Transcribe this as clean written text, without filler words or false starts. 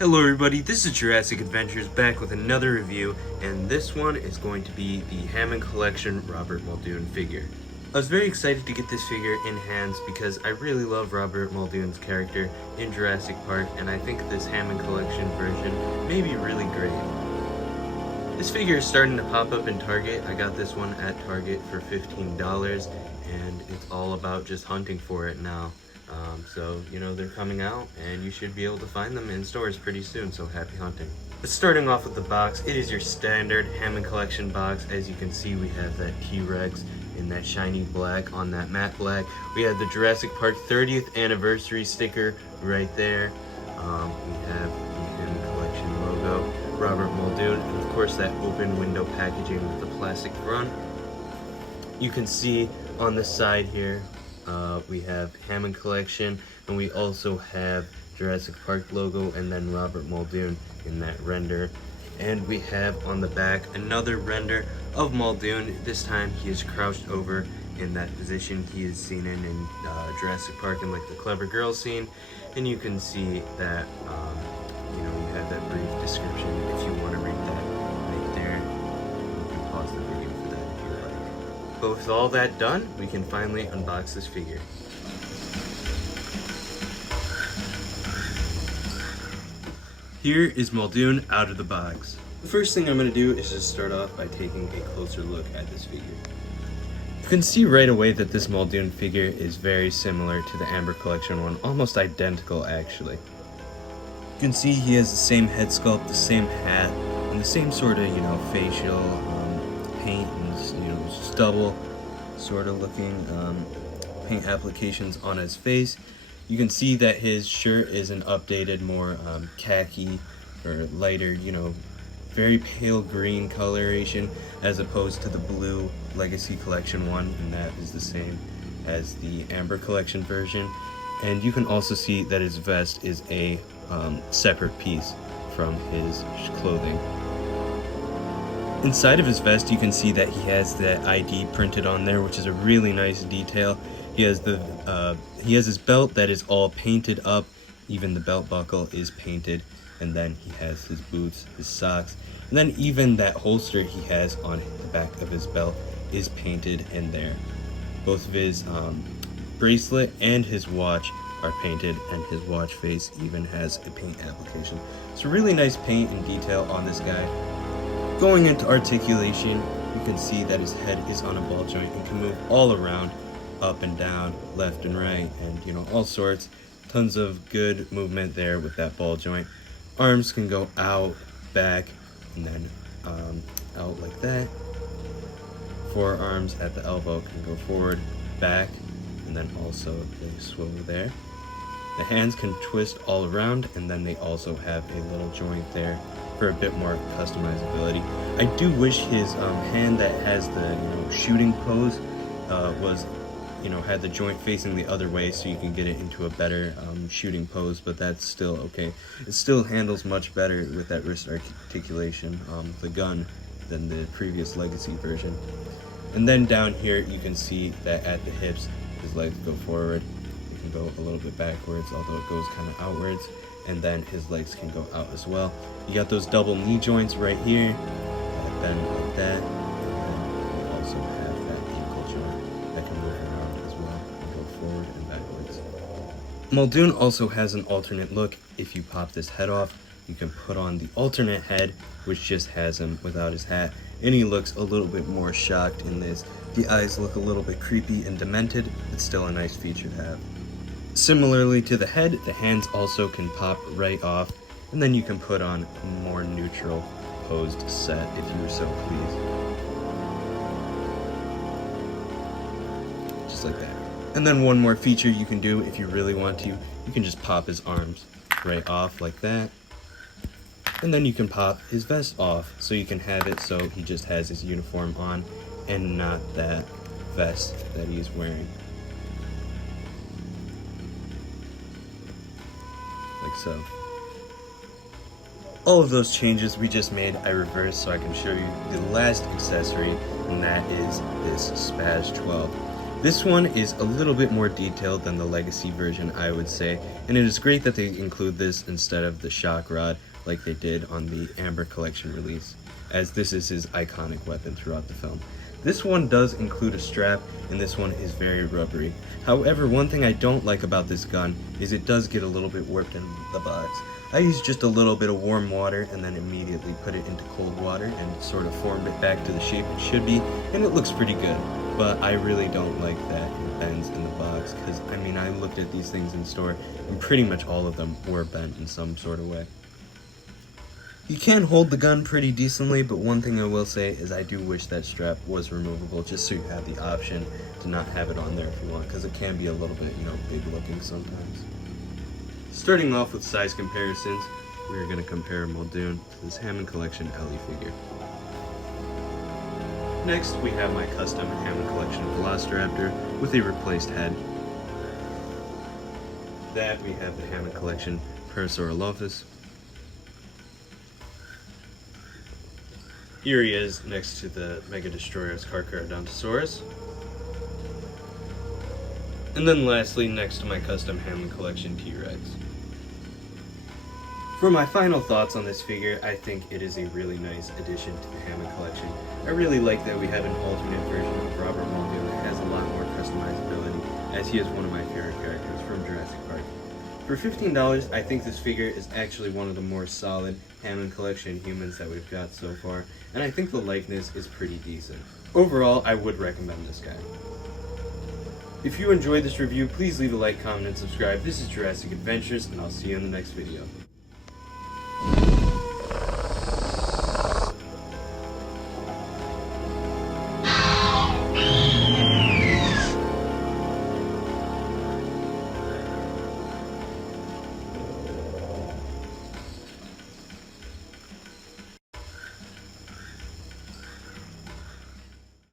Hello everybody, this is Jurassic Adventures back with another review, and this one is going to be the Hammond Collection Robert Muldoon figure. I was very excited to get this figure in hands because I really love Robert Muldoon's character in Jurassic Park, and I think this Hammond Collection version may be really great. This figure is starting to pop up in Target. I got this one at Target for $15, and it's all about just hunting for it now. So, you know, they're coming out and you should be able to find them in stores pretty soon, so happy hunting. But starting off with the box, it is your standard Hammond Collection box. As you can see, we have that T-Rex in that shiny black on that matte black. We have the Jurassic Park 30th anniversary sticker right there. We have the Hammond Collection logo, Robert Muldoon, and of course that open window packaging with the plastic front. You can see on the side here, we have Hammond Collection, and we also have Jurassic Park logo and then Robert Muldoon in that render. And we have on the back another render of Muldoon. This time he is crouched over in that position he is seen in Jurassic Park in like the clever girl scene. And you can see that, you know, you have that brief description if you want to read that right there. You can pause the video for that if you like. But with all that done, we can finally unbox this figure. Here is Muldoon out of the box. The first thing I'm going to do is just start off by taking a closer look at this figure. You can see right away that this Muldoon figure is very similar to the Amber Collection one, almost identical actually. You can see he has the same head sculpt, the same hat, and the same sort of, you know, facial paint and, you know, stubble sort of looking paint applications on his face. You can see that his shirt is an updated, more khaki or lighter, you know, very pale green coloration as opposed to the blue Legacy Collection one, and that is the same as the Amber Collection version. And you can also see that his vest is a separate piece from his clothing. Inside of his vest, you can see that he has the ID printed on there, which is a really nice detail. He has his belt that is all painted up. Even the belt buckle is painted, and then he has his boots, his socks, and then even that holster he has on the back of his belt is painted in there. Both of his bracelet and his watch are painted, and his watch face even has a paint application. So really nice paint and detail on this guy. Going into articulation, you can see that his head is on a ball joint and can move all around, up and down, left and right, and, you know, all sorts. Tons of good movement there with that ball joint. Arms can go out, back, and then out like that. Forearms at the elbow can go forward, back, and then also they swivel there. The hands can twist all around, and then they also have a little joint there for a bit more customizability. I do wish his hand that has the, you know, shooting pose was, you know, had the joint facing the other way so you can get it into a better shooting pose, but that's still okay. It still handles much better with that wrist articulation, the gun, than the previous Legacy version. And then down here you can see that at the hips his legs go forward. It can go a little bit backwards, although it goes kind of outwards, and then his legs can go out as well. You got those double knee joints right here that bend like that, and then you also have that ankle joint that can move around as well and go forward and backwards. Muldoon also has an alternate look. If you pop this head off, you can put on the alternate head, which just has him without his hat, and he looks a little bit more shocked in this. The eyes look a little bit creepy and demented, but still a nice feature to have. Similarly to the head, the hands also can pop right off, and then you can put on a more neutral posed set if you were so pleased. Just like that. And then one more feature you can do if you really want to, you can just pop his arms right off like that. And then you can pop his vest off, so you can have it so he just has his uniform on and not that vest that he's wearing. Like so. All of those changes we just made, I reversed so I can show you the last accessory, and that is this Spaz 12. This one is a little bit more detailed than the Legacy version, I would say, and it is great that they include this instead of the shock rod like they did on the Amber Collection release, as this is his iconic weapon throughout the film. This one does include a strap, and this one is very rubbery. However, one thing I don't like about this gun is it does get a little bit warped in the box. I used just a little bit of warm water and then immediately put it into cold water and sort of formed it back to the shape it should be, and it looks pretty good. But I really don't like that it bends in the box, because I mean, I looked at these things in store and pretty much all of them were bent in some sort of way. You can hold the gun pretty decently, but one thing I will say is I do wish that strap was removable, just so you have the option to not have it on there if you want, because it can be a little bit, big looking sometimes. Starting off with size comparisons, we are going to compare Muldoon to this Hammond Collection LE figure. Next, we have my custom Hammond Collection Velociraptor with a replaced head. That we have the Hammond Collection Parasaurolophus. Here he is next to the Mega Destroyer's Gigantosaurus. And then lastly, next to my custom Hammond Collection T-Rex. For my final thoughts on this figure, I think it is a really nice addition to the Hammond Collection. I really like that we have an alternate version of Robert Muldoon that has a lot more customizability, as he is one of my favorite characters from Jurassic Park. For $15, I think this figure is actually one of the more solid Hammond Collection humans that we've got so far, and I think the likeness is pretty decent. Overall, I would recommend this guy. If you enjoyed this review, please leave a like, comment, and subscribe. This is Jurassic Adventures, and I'll see you in the next video.